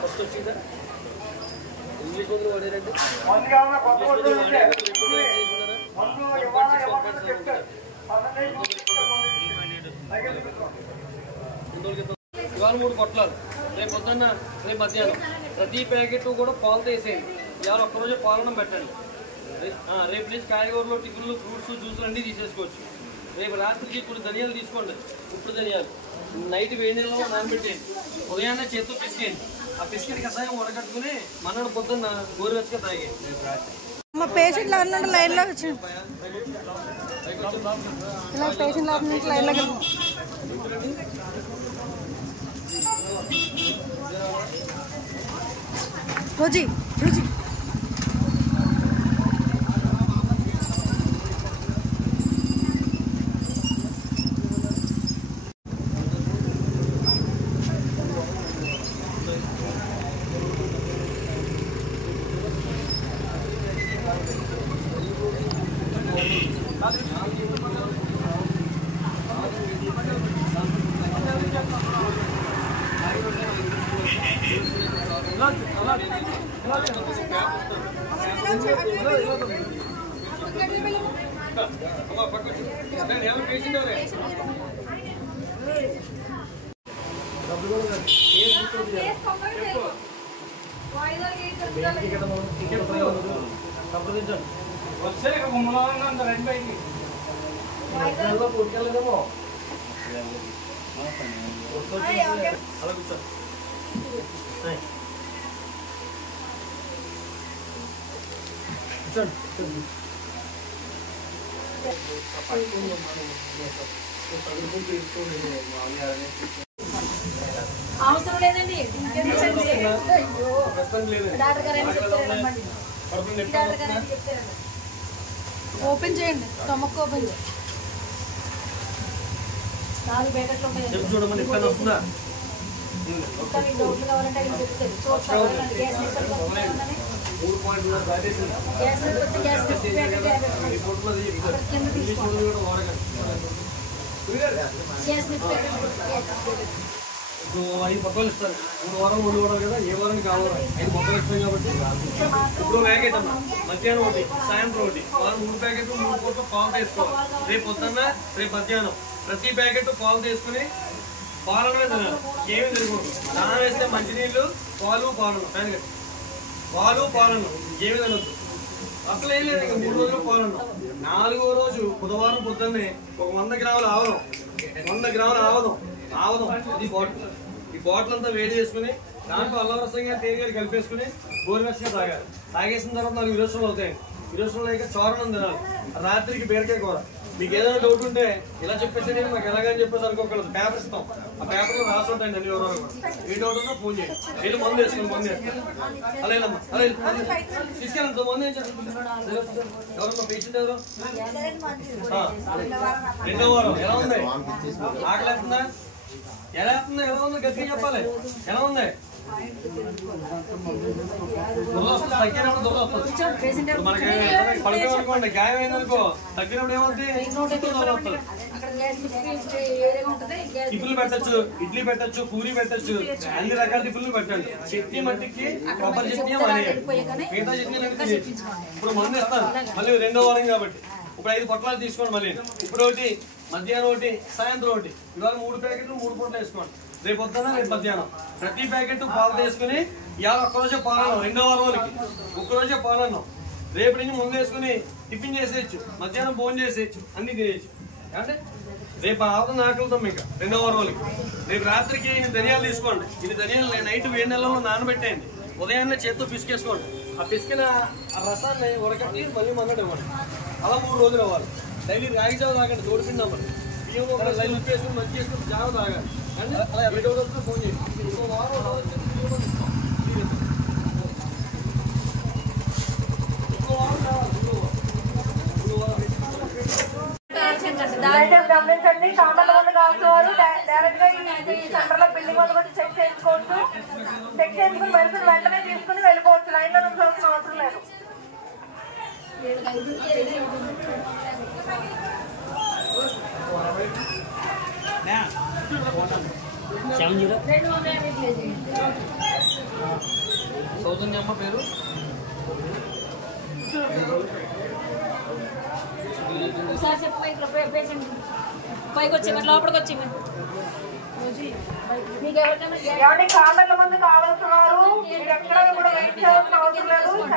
First వచ్చిందా English వదిలి వాడారండి ఇవాళ 3 పొట్లాలు రేపు పొద్దున్న రేపు మధ్యాహ్నం ప్రతి ప్యాకెట్ కూడా పాలతో వేసేయండి. ఇవాళ ఒక్కరోజు పాలనం పెట్టండి. రేపు నుంచి కాయగూరలు టిఫిన్లు ఫ్రూట్స్ జ్యూసులు అన్నీ తీసేసుకోవచ్చు. రేపు రాత్రికి ఇప్పుడు ధనియాలు తీసుకోండి. ఇప్పుడు ధనియాలు నైట్ వేడి నీళ్ళలో నానబెట్టేయండి. ఉదయాన్నే చేతితో పిసికేయండి. ఆ పిసికిన కషాయం వడకట్టుకుని మన్నాడు పొద్దున్న గోరువెచ్చగా తాగేయండి. పేషెంట్ లైన్లో వచ్చింది పేషెంట్ లైన్లో రోజీ రోజీ వస్తే రెండు బయటికి కూర్కెళ్ళదేమో అలా కూర్చో. అవసరం లేదండి. ఓపెన్ చేయండి. స్టమక్ ఓపెన్ చేయండి. 4 ప్యాకెట్లు ఉంటాయి. చూడమని ఇక్కడ వస్తుందా? డౌట్లు కావాలంటే అవి చెప్తారు. ఇప్పుడు 5 పొక్కలు ఇస్తారు. 3 వారాలు 3 వారాలు కదా, ఏ వారానికి కావాలి 5 పొక్కలు ఇస్తాం కాబట్టి ఇప్పుడు ప్యాకెట్ అమ్మా. మధ్యాహ్నం ఒకటి, సాయంత్రం ఒకటి, వారం 3 ప్యాకెట్లు 3 పూటలు పాలు తీసుకోవాలి. రేపు పొద్దున్న రేపు మధ్యాహ్నం ప్రతి ప్యాకెట్ పాలు తీసుకుని పాలనే తినాలి. ఏమి తినకూడదు. దానం వేస్తే మంచినీళ్ళు పాలు పాలను పాలు పాలను ఏమి తినొద్దు. అసలు ఏం లేదు. 3 రోజులు పాలన్నాం. 4వ రోజు బుధవారం పొద్దున్నే ఒక 100 గ్రాముల ఆవదం 100 గ్రాముల ఆవదం ఇది బాటిల్. ఈ బాటిల్ అంతా వేడి చేసుకుని దాంట్లో అల్లం రసంగా తేలిగా కలిపేసుకుని గోరువెచ్చగా తాగాలి. తాగేసిన తర్వాత 4 విరోచనలు అవుతాయండి. విరోచనలు అయ్యాక చోరణం తినాలి. రాత్రికి బీరకాయ కూర. మీకు ఏదైనా డౌట్ ఉంటే ఇలా చెప్పేసి నాకు ఎలాగని చెప్పేసి అనుకోకూడదు. పేపర్ ఇస్తాం. ఆ పేపర్లో రాసి ఉంటాయండి అన్ని వివరాలు కూడా. ఏ డౌట్ ఉన్నా ఫోన్ చేయండి. వెళ్ళి మందు వేసుకోండి. మందు వేసుకోండి. అలాగేనమ్మా అలా తీసుకెళ్ళండి. మందు ఏం చెప్పండి. ఎవరమ్మా పేషెంట్ ఎవరు? 2వ వారం. ఎలా ఉంది? ఆకలి వేస్తుందా? ఎలా వేస్తుందా? ఎలా ఉంది? గట్టిగా చెప్పాలి. ఎలా ఉంది? మనకి పడుకోనుకోండి. గాయం అయిందనుకో తగ్గినప్పుడు ఏమవుతుంది? టిఫిన్లు పెట్టచ్చు, ఇడ్లీ పెట్టచ్చు, పూరి పెట్టచ్చు, అన్ని రకాల టిఫిన్లు పెట్టండి. చట్నీ మట్టికి కొబ్బరి చట్నీ మానేయాలి. మిగతా చట్నీ ఇప్పుడు మందు ఇస్తాను. మళ్ళీ 2వ వారం కాబట్టి ఇప్పుడు 5 పొట్లాలు తీసుకోండి. మళ్ళీ ఇప్పుడు ఒకటి, మధ్యాహ్నం ఒకటి, సాయంత్రం ఒకటి. ఇవాళ 3 ప్యాకెట్లు 3 పూటలు వేసుకోండి. రేపు పొద్దున రేపు మధ్యాహ్నం ప్రతి ప్యాకెట్ పాలు తీసుకుని ఇవాళ ఒక్కరోజే పాలన్నాం. 2వ వారం వాళ్ళకి ఒక్కరోజే పాలన్నాం. రేపు నుంచి ముందు వేసుకుని టిఫిన్ చేసేయచ్చు, మధ్యాహ్నం భోజనం చేసేయచ్చు, అన్ని తినేయచ్చు. అంటే రేపు ఆవదం ఆకలితాం. ఇంకా 2వ వారం వాళ్ళకి రేపు రాత్రికి ఇన్ని ధనియాలు తీసుకోండి. ఇన్ని ధనియాలు నైట్ వేడి నెలలో నానబెట్టేయండి. ఉదయాన్నే చేత్తో పిసికేసుకోండి. ఆ పిసికిన ఆ రసాన్ని ఉడకట్టి మళ్ళీ మన్నడు ఇవ్వండి. అలా 3 రోజులు ఇవ్వాలి. డైలీ రాగి జావ తాగండి. తోడిపిండి అవ్వండి. బియ్యం ఒక లైన్ ఉప్పేసుకుని మంచి చేసుకుని జావ తాగాలి. అంటే అలా 2వ రోజుతో ఫోన్ చేయండి. ఇంకో వారం ఇంకో వారం కావాలి. 3వ వారం దయచేసి గమనించండి. కామన్ మంది కావాల్సిన వారు డైరెక్ట్ గా ఈ సెంటర్ లో బిల్డింగ్ వల్ల కూడా చెక్ చేసుకోవచ్చు. చెక్ చేసుకుని మెడిసిన్ వెంటనే తీసుకుని వెళ్ళిపోవచ్చు. లైన్ లో నుంచోవాల్సిన అవసరం లేదు. సౌజన్య అమ్మ పేరు ఒకసారి చెప్పు పేషెంట్ పైకి వచ్చి లోపలికి వచ్చి మీకు ఎవరికైనా కామన్ మంది కావాల్సిన వారు ఎక్కడ కూడా వెయిట్ చేయాల్సిన అవసరం లేదు.